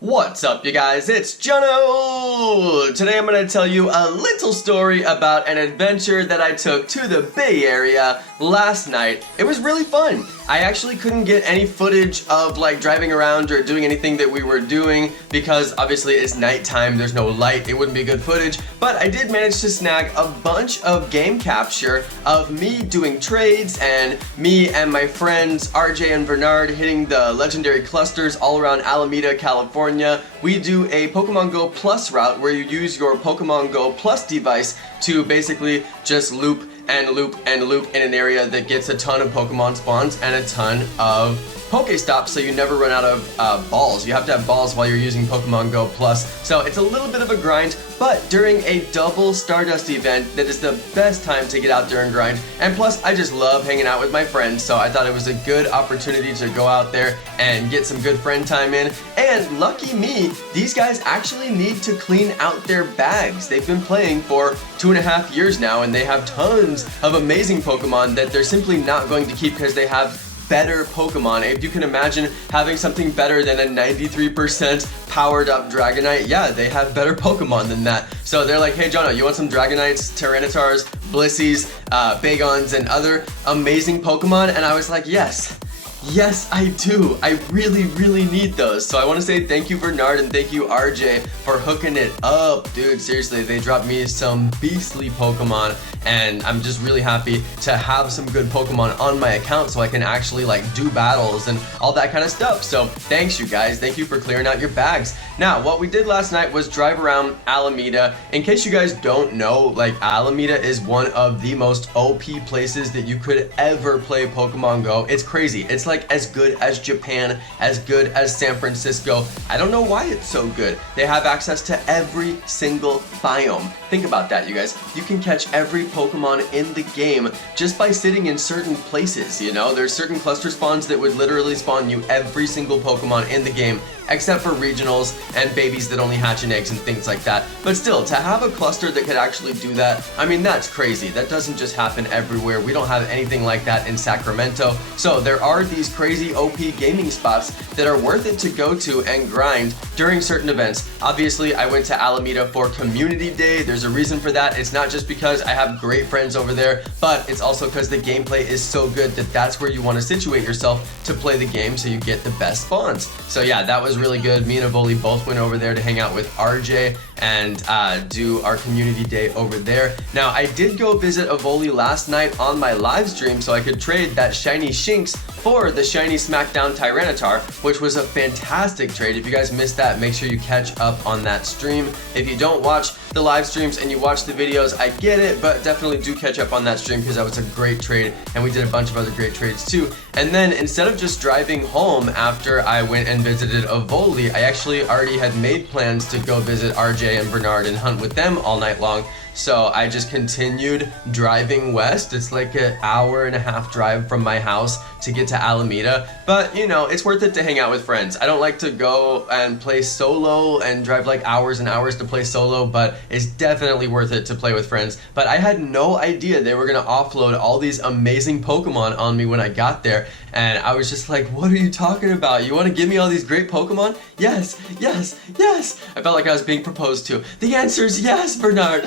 What's up, you guys? It's Jonno! Today I'm going to tell you a little story about an adventure that I took to the Bay Area last night. It was really fun. I actually couldn't get any footage of like driving around or doing anything that we were doing because obviously it's nighttime, there's no light, it wouldn't be good footage, but I did manage to snag a bunch of game capture of me doing trades and me and my friends RJ and VERNARD hitting the legendary clusters all around Alameda, California. We do a Pokemon Go Plus route where you use your Pokemon Go Plus device to basically just loop and loop and loop in an area that gets a ton of Pokemon spawns and a ton of Pokestops, so you never run out of balls. You have to have balls while you're using Pokemon Go Plus. So it's a little bit of a grind, but during a double Stardust event, that is the best time to get out there and grind. And plus, I just love hanging out with my friends, so I thought it was a good opportunity to go out there and get some good friend time in. And lucky me, these guys actually need to clean out their bags. They've been playing for 2.5 years now, and they have tons of amazing Pokemon that they're simply not going to keep because they have better Pokemon. If you can imagine having something better than a 93% powered up Dragonite, yeah, they have better Pokemon than that. So they're like, hey Jonno, you want some Dragonites, Tyrannitars, Blissies, Bagons, and other amazing Pokemon? And I was like, yes. Yes, I do. I really, really need those. So I want to say thank you, VERNARD, and thank you, RJ, for hooking it up. Dude, seriously, they dropped me some beastly Pokemon, and I'm just really happy to have some good Pokemon on my account so I can actually like do battles and all that kind of stuff. So thanks, you guys. Thank you for clearing out your bags. Now, what we did last night was drive around Alameda. In case you guys don't know, like Alameda is one of the most OP places that you could ever play Pokemon Go. It's crazy. It's like as good as Japan, as good as San Francisco. I don't know why it's so good. They have access to every single biome. Think about that, you guys. You can catch every Pokemon in the game just by sitting in certain places, you know? There's certain cluster spawns that would literally spawn you every single Pokemon in the game, except for regionals and babies that only hatch in eggs and things like that. But still, to have a cluster that could actually do that, I mean, that's crazy. That doesn't just happen everywhere. We don't have anything like that in Sacramento. So there are these crazy OP gaming spots that are worth it to go to and grind during certain events. Obviously, I went to Alameda for Community Day. There's a reason for that. It's not just because I have great friends over there, but it's also because the gameplay is so good that that's where you want to situate yourself to play the game so you get the best spawns. So yeah, that was really good. Me and Evoli both went over there to hang out with RJ and do our Community Day over there. Now, I did go visit Evoli last night on my live stream so I could trade that shiny Shinx for the shiny Smackdown Tyranitar, which was a fantastic trade. If you guys missed that, make sure you catch up on that stream. If you don't watch the live streams and you watch the videos, I get it, but definitely do catch up on that stream because that was a great trade, and we did a bunch of other great trades too. And then instead of just driving home after I went and visited Evoli, I actually already had made plans to go visit RJ and VERNARD and hunt with them all night long. So I just continued driving west. It's like an 1.5-hour drive from my house to get to Alameda, but you know, it's worth it to hang out with friends. I don't like to go and play solo and drive like hours and hours to play solo, but it's definitely worth it to play with friends. But I had no idea they were gonna offload all these amazing Pokemon on me when I got there, and I was just like, what are you talking about? You want to give me all these great Pokemon? Yes, yes, yes. I felt like I was being proposed to. The answer is yes, VERNARD.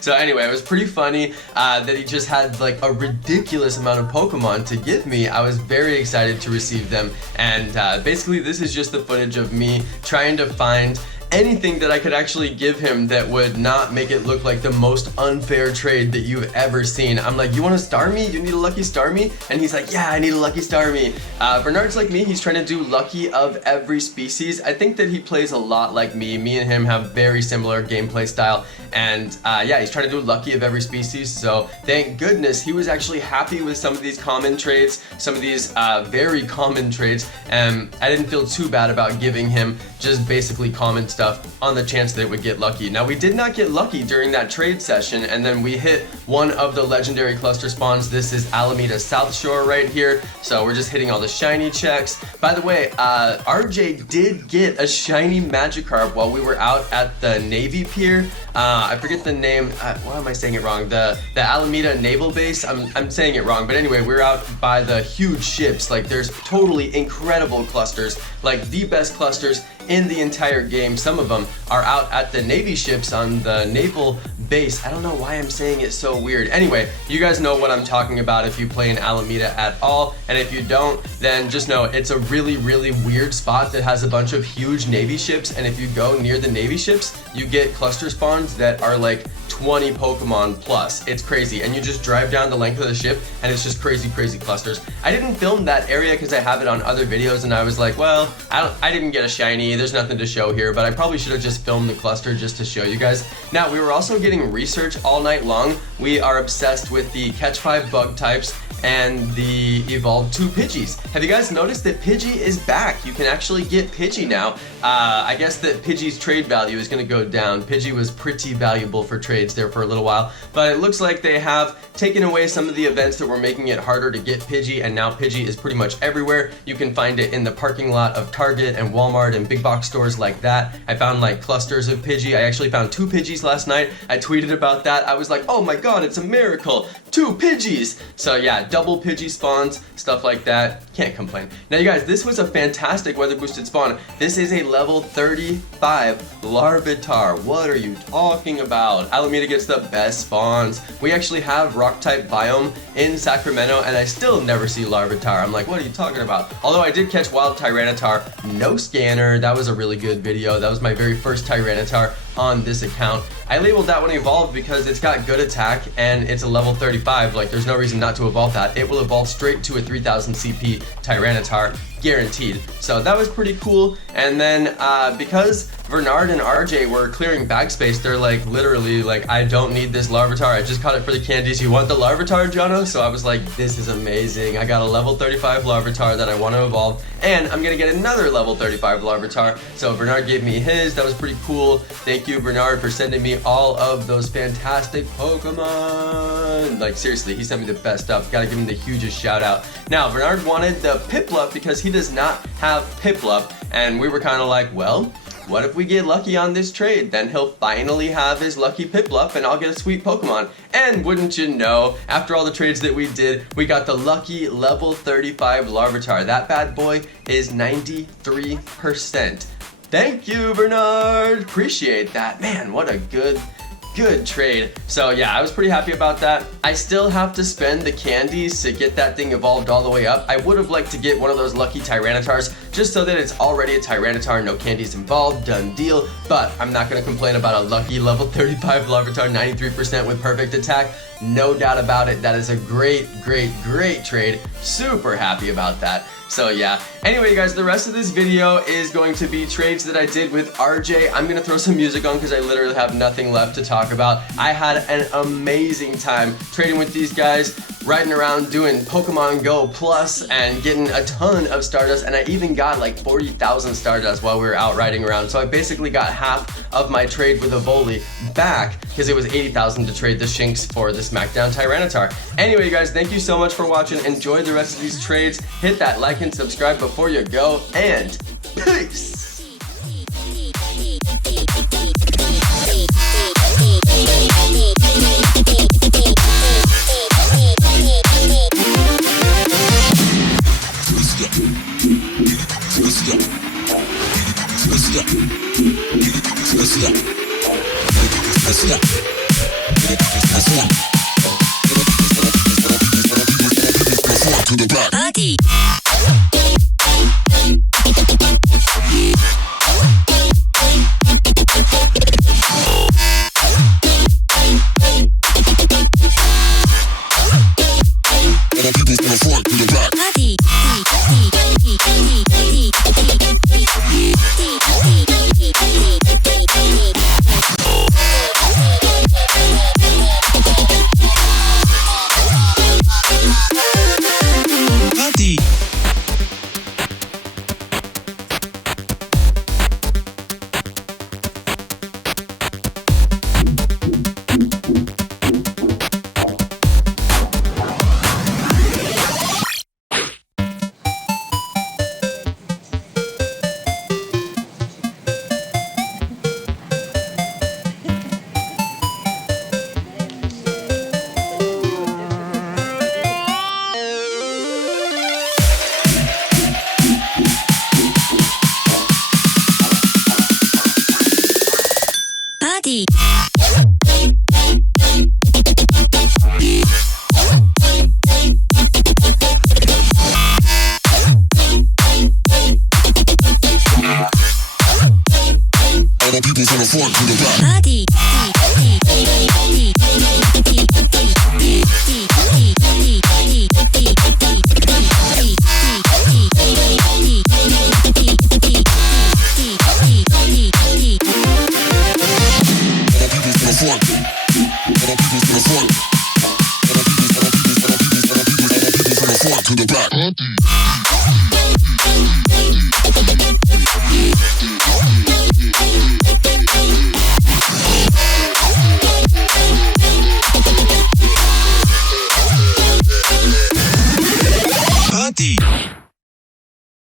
So anyway, it was pretty funny that he just had like a ridiculous amount of Pokemon to give me. I was very excited to receive them, and basically this is just the footage of me trying to find anything that I could actually give him that would not make it look like the most unfair trade that you've ever seen. I'm like, you want a Starmie? You need a Lucky Starmie? And he's like, yeah, I need a Lucky Starmie. VERNARD's like me. He's trying to do Lucky of every species. I think that he plays a lot like me. Me and him have very similar gameplay style. And yeah, he's trying to do Lucky of every species. So thank goodness he was actually happy with some of these common trades, some of these very common trades. And I didn't feel too bad about giving him just basically common stuff on the chance that it would get lucky. Now, we did not get lucky during that trade session, and then we hit one of the legendary cluster spawns. This is Alameda South Shore right here, so we're just hitting all the shiny checks. By the way, RJ did get a shiny Magikarp while we were out at the Navy Pier. I forget the name. Why am I saying it wrong? The Alameda Naval Base. I'm saying it wrong, but anyway, we're out by the huge ships. Like, there's totally incredible clusters, like the best clusters in the entire game. Some of them are out at the Navy ships on the naval base. I don't know why I'm saying it so weird. Anyway, you guys know what I'm talking about if you play in Alameda at all, and if you don't, then just know it's a really, really weird spot that has a bunch of huge Navy ships, and if you go near the Navy ships, you get cluster spawns that are like 20 Pokemon plus. It's crazy, and you just drive down the length of the ship and it's just crazy clusters. I didn't film that area because I have it on other videos, and I was like, well, I didn't get a shiny, there's nothing to show here, but I probably should have just filmed the cluster just to show you guys. Now, we were also getting research all night long. We are obsessed with the Catch 5 bug types and the evolved 2 Pidgeys. Have you guys noticed that Pidgey is back? You can actually get Pidgey now. I guess that Pidgey's trade value is gonna go down. Pidgey was pretty valuable for trades there for a little while, but it looks like they have taken away some of the events that were making it harder to get Pidgey, and now Pidgey is pretty much everywhere. You can find it in the parking lot of Target and Walmart and big box stores like that. I found like clusters of Pidgey. I actually found 2 Pidgeys last night. I tweeted about that. I was like, oh my god, it's a miracle. 2 Pidgeys! So yeah, double Pidgey spawns, stuff like that. Can't complain. Now you guys, this was a fantastic weather boosted spawn. This is a level 35 Larvitar. What are you talking about? Alameda gets the best spawns. We actually have rock type biome in Sacramento, and I still never see Larvitar. I'm like, what are you talking about? Although I did catch wild Tyranitar, no scanner. That was a really good video. That was my very first Tyranitar on this account. I labeled that one evolved because it's got good attack and it's a level 35. Like, there's no reason not to evolve that. It will evolve straight to a 3000 CP Tyranitar, guaranteed. So that was pretty cool. And then because VERNARD and RJ were clearing bag space, they're like literally like, I don't need this Larvitar, I just caught it for the candies. You want the Larvitar, Jonno? So I was like, this is amazing. I got a level 35 Larvitar that I want to evolve, and I'm gonna get another level 35 Larvitar. So VERNARD gave me his. That was pretty cool. Thank you, VERNARD, for sending me all of those fantastic Pokemon. Like, seriously, he sent me the best stuff. Gotta give him the hugest shout out. Now, VERNARD wanted the Piplup because he does not have Piplup, and we were kind of like, well, what if we get lucky on this trade? Then he'll finally have his lucky Piplup and I'll get a sweet Pokemon. And wouldn't you know, after all the trades that we did, we got the lucky level 35 Larvitar. That bad boy is 93%. Thank you, VERNARD. Appreciate that. Man, what a good trade. So yeah, I was pretty happy about that. I still have to spend the candies to get that thing evolved all the way up. I would have liked to get one of those lucky Tyranitars just so that it's already a Tyranitar, no candies involved, done deal. But I'm not gonna complain about a lucky level 35 Larvitar, 93% with perfect attack. No doubt about it. That is a great trade. Super happy about that. So yeah, anyway, you guys, the rest of this video is going to be trades that I did with RJ. I'm gonna throw some music on because I literally have nothing left to talk about. I had an amazing time trading with these guys, riding around doing Pokemon Go Plus and getting a ton of Stardust, and I even got like 40,000 Stardust while we were out riding around. So I basically got half of my trade with Evoli back because it was 80,000 to trade the Shinx for the SmackDown Tyranitar. Anyway, you guys, thank you so much for watching. Enjoy the rest of these trades. Hit that like and subscribe before you go, and peace! To the back. Party. to the back. Party.